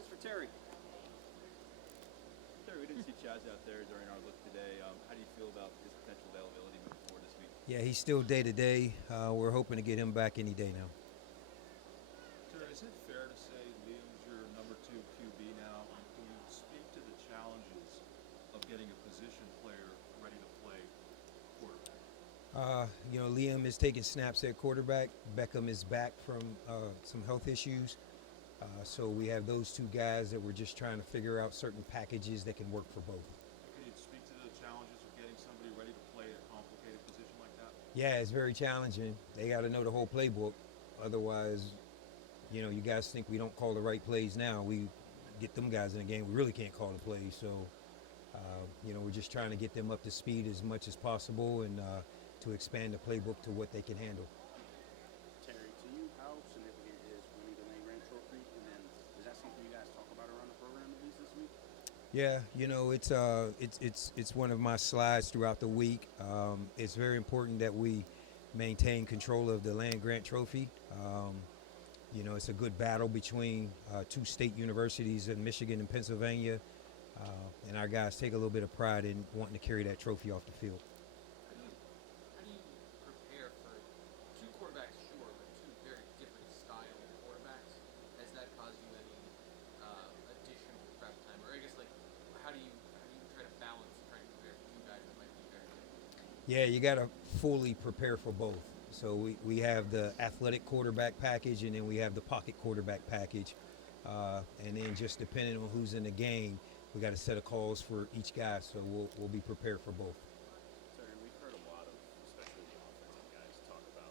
questions for Terry. Terry, we didn't see Chaz out there during our look today. How do you feel about his potential availability moving forward this week? Yeah, he's still day to day. We're hoping to get him back any day now. Terry, is it fair to say Liam's your number 2 QB now? And can you speak to the challenges of getting a position player ready to play quarterback? Liam is taking snaps at quarterback. Beckham is back from some health issues. So we have those two guys that we're just trying to figure out certain packages that can work for both. Can you speak to the challenges of getting somebody ready to play a complicated position like that? Yeah, it's very challenging. They got to know the whole playbook. Otherwise, you guys think we don't call the right plays now. We get them guys in the game. We really can't call the plays. So, we're just trying to get them up to speed as much as possible and to expand the playbook to what they can handle. Terry, to you, how significant is winning the Land Grant Trophy? And then is that something you guys talk about around the program at least this week? Yeah, it's one of my slides throughout the week. It's very important that we maintain control of the Land Grant Trophy. It's a good battle between two state universities in Michigan and Pennsylvania, and our guys take a little bit of pride in wanting to carry that trophy off the field. How do you prepare for two quarterbacks, sure, but two very different style quarterbacks? Has that caused you any additional prep time, or I guess how do you try to balance trying to prepare for two guys that might be very different? Yeah, you got to fully prepare for both. So we have the athletic quarterback package, and then we have the pocket quarterback package. And then just depending on who's in the game, we got a set of calls for each guy. So we'll be prepared for both. Terry, we've heard a lot of, especially the offensive guys, talk about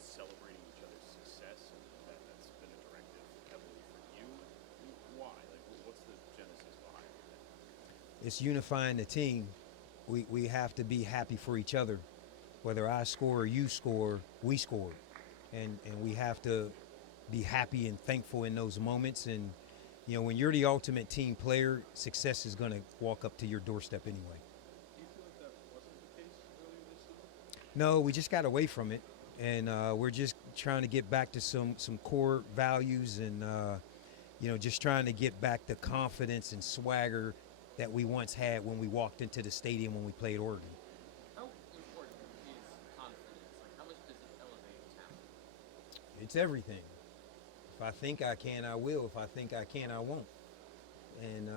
celebrating each other's success, and that's been a directive heavily for you. Why? What's the genesis behind it? It's unifying the team. We have to be happy for each other. Whether I score or you score, we score. And we have to be happy and thankful in those moments. And, when you're the ultimate team player, success is going to walk up to your doorstep anyway. Do you feel like that wasn't the case earlier this season? No, we just got away from it. And we're just trying to get back to some core values and, just trying to get back the confidence and swagger that we once had when we walked into the stadium when we played Oregon. How important is confidence? How much does it elevate talent? It's everything. If I think I can, I will. If I think I can, I won't. And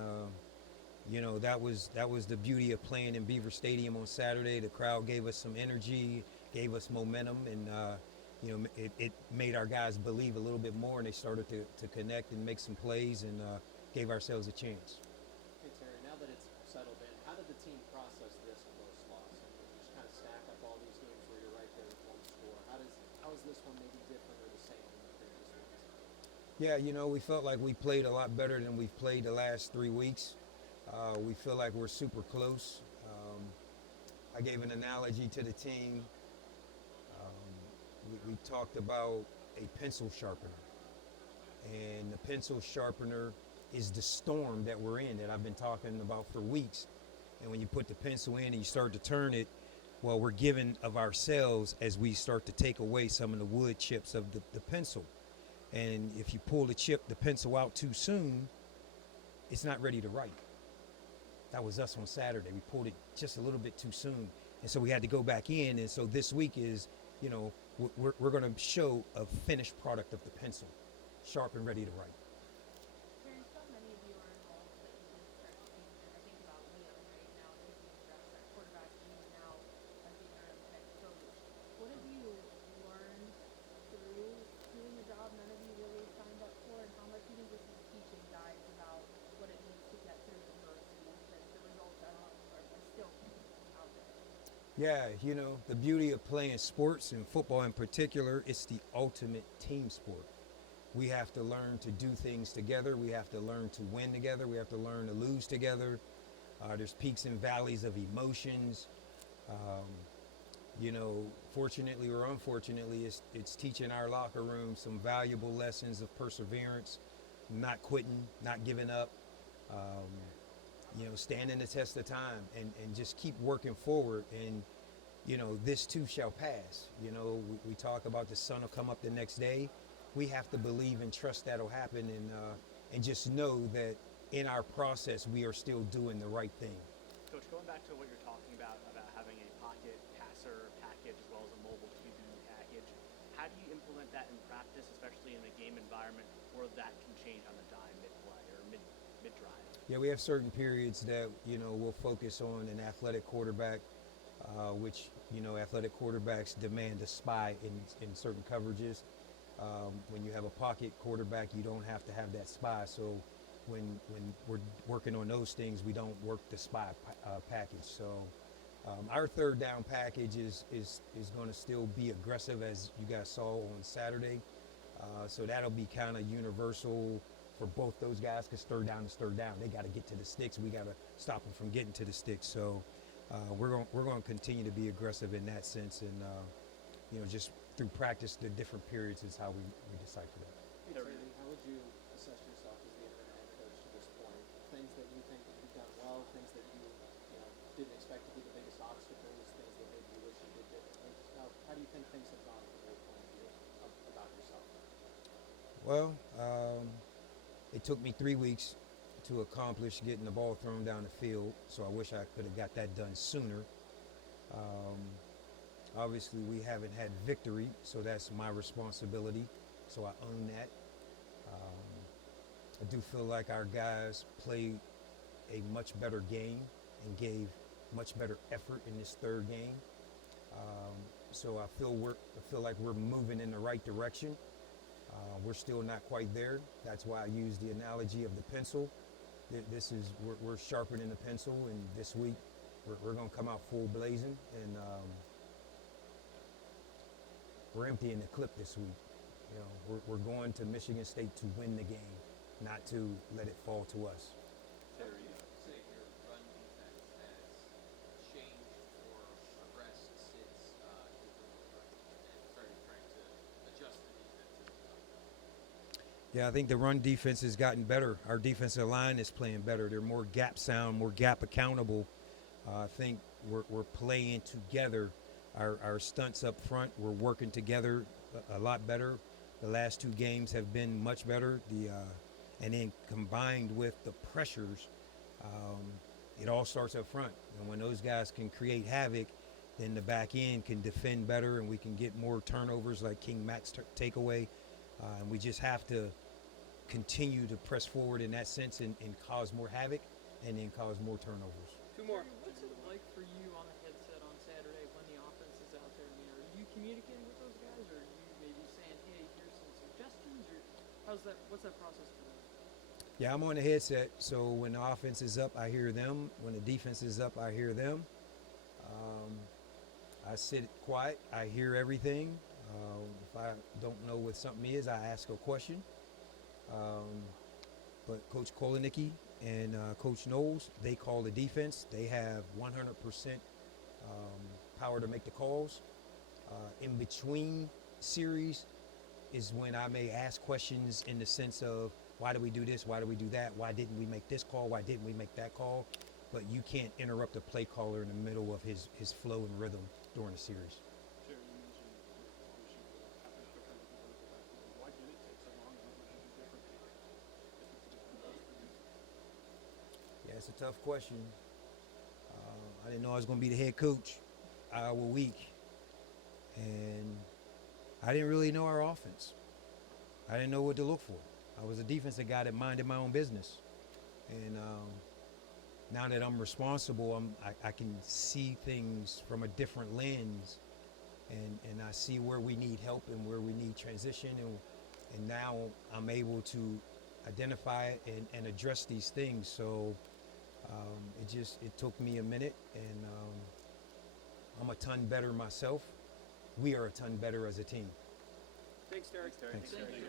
that was the beauty of playing in Beaver Stadium on Saturday. The crowd gave us some energy, gave us momentum, and it made our guys believe a little bit more, and they started to connect and make some plays and gave ourselves a chance. Hey Terry, now that it's settled in, how did the team process this close loss? And you just kind of stack up all these games where you're right there with one score. How is this one maybe different or the same than the previous ones? Yeah, we felt like we played a lot better than we've played the last 3 weeks. We feel like we're super close. I gave an analogy to the team. We talked about a pencil sharpener. And the pencil sharpener is the storm that we're in that I've been talking about for weeks. And when you put the pencil in and you start to turn it, well, we're giving of ourselves as we start to take away some of the wood chips of the pencil. And if you pull the pencil out too soon, it's not ready to write. That was us on Saturday. We pulled it just a little bit too soon. And so we had to go back in. And so this week is, we're going to show a finished product of the pencil, sharp and ready to write. Terry, so many of you are involved that you didn't start the season. I think about Liam right now, taking the reps at quarterback, and you now as the interim head coach. What have you learned through doing the job none of you really signed up for, and how much do you think this is teaching guys about what it means to get through adversity, because the results are still out there? Yeah, the beauty of playing sports and football in particular, it's the ultimate team sport. We have to learn to do things together. We have to learn to win together. We have to learn to lose together. There's peaks and valleys of emotions. Fortunately or unfortunately, it's teaching our locker room some valuable lessons of perseverance, not quitting, not giving up, standing the test of time and just keep working forward. And, this too shall pass. We talk about the sun will come up the next day. We have to believe and trust that'll happen. And, and just know that in our process we are still doing the right thing. Coach, going back to what you're talking about having a pocket passer package as well as a mobile QB package, how do you implement that in practice, especially in a game environment where that can change on the dime mid-play or mid-drive? Yeah, we have certain periods that, we'll focus on an athletic quarterback, which, athletic quarterbacks demand a spy in certain coverages. When you have a pocket quarterback, you don't have to have that spy. So when we're working on those things, we don't work the spy package. So our third down package is going to still be aggressive, as you guys saw on Saturday. So that'll be kind of universal for both those guys, because third down is third down. They got to get to the sticks. We got to stop them from getting to the sticks. So we're going to continue to be aggressive in that sense, and just through practice, the different periods is how we decipher that. Hey, Terry, how would you assess yourself as the interim head coach to this point? Things that you think that you've done well, things that you didn't expect to be the biggest obstacles, things that maybe you wish you did differently. How do you think things have gone from your point of view about yourself? Well, it took me 3 weeks to accomplish getting the ball thrown down the field, so I wish I could have got that done sooner. Obviously, we haven't had victory, so that's my responsibility, so I own that. I do feel like our guys played a much better game and gave much better effort in this third game. So I feel like we're moving in the right direction. We're still not quite there. That's why I use the analogy of the pencil. We're sharpening the pencil, and this week we're going to come out full blazing, and we're emptying the clip this week. We're going to Michigan State to win the game, not to let it fall to us. Terry, say your run defense has changed or progressed since his removal and started trying to adjust the defense as well. Yeah, I think the run defense has gotten better. Our defensive line is playing better. They're more gap sound, more gap accountable. I think we're playing together. Our stunts up front, we're working together a lot better. The last 2 games have been much better. And then combined with the pressures, it all starts up front. And when those guys can create havoc, then the back end can defend better, and we can get more turnovers like King Matt's takeaway. And we just have to continue to press forward in that sense and cause more havoc and then cause more turnovers. Two more. What's it like for you on the headset on Saturday when the offense is out there? I mean, are you communicating with those guys, or are you maybe saying, hey, here's some suggestions, or what's that process for them? Yeah, I'm on the headset, so when the offense is up, I hear them. When the defense is up, I hear them. I sit quiet. I hear everything. If I don't know what something is, I ask a question. But Coach Kolinicki and Coach Knowles, they call the defense. They have 100% power to make the calls. In between series is when I may ask questions in the sense of, why do we do this? Why do we do that? Why didn't we make this call? Why didn't we make that call? But you can't interrupt a play caller in the middle of his flow and rhythm during a series. Jerry, you mentioned obviously having to kind of vertical backfield. Why did it take so long? What would you do differently? Yeah, it's a tough question. I didn't know I was going to be the head coach Iowa week, and I didn't really know our offense. I didn't know what to look for. I was a defensive guy that minded my own business, and now that I'm responsible, I can see things from a different lens, and I see where we need help and where we need transition, and now I'm able to identify it and address these things. So it took me a minute, and I'm a ton better myself. We are a ton better as a team. Thanks, Derek. Thanks. Thank you.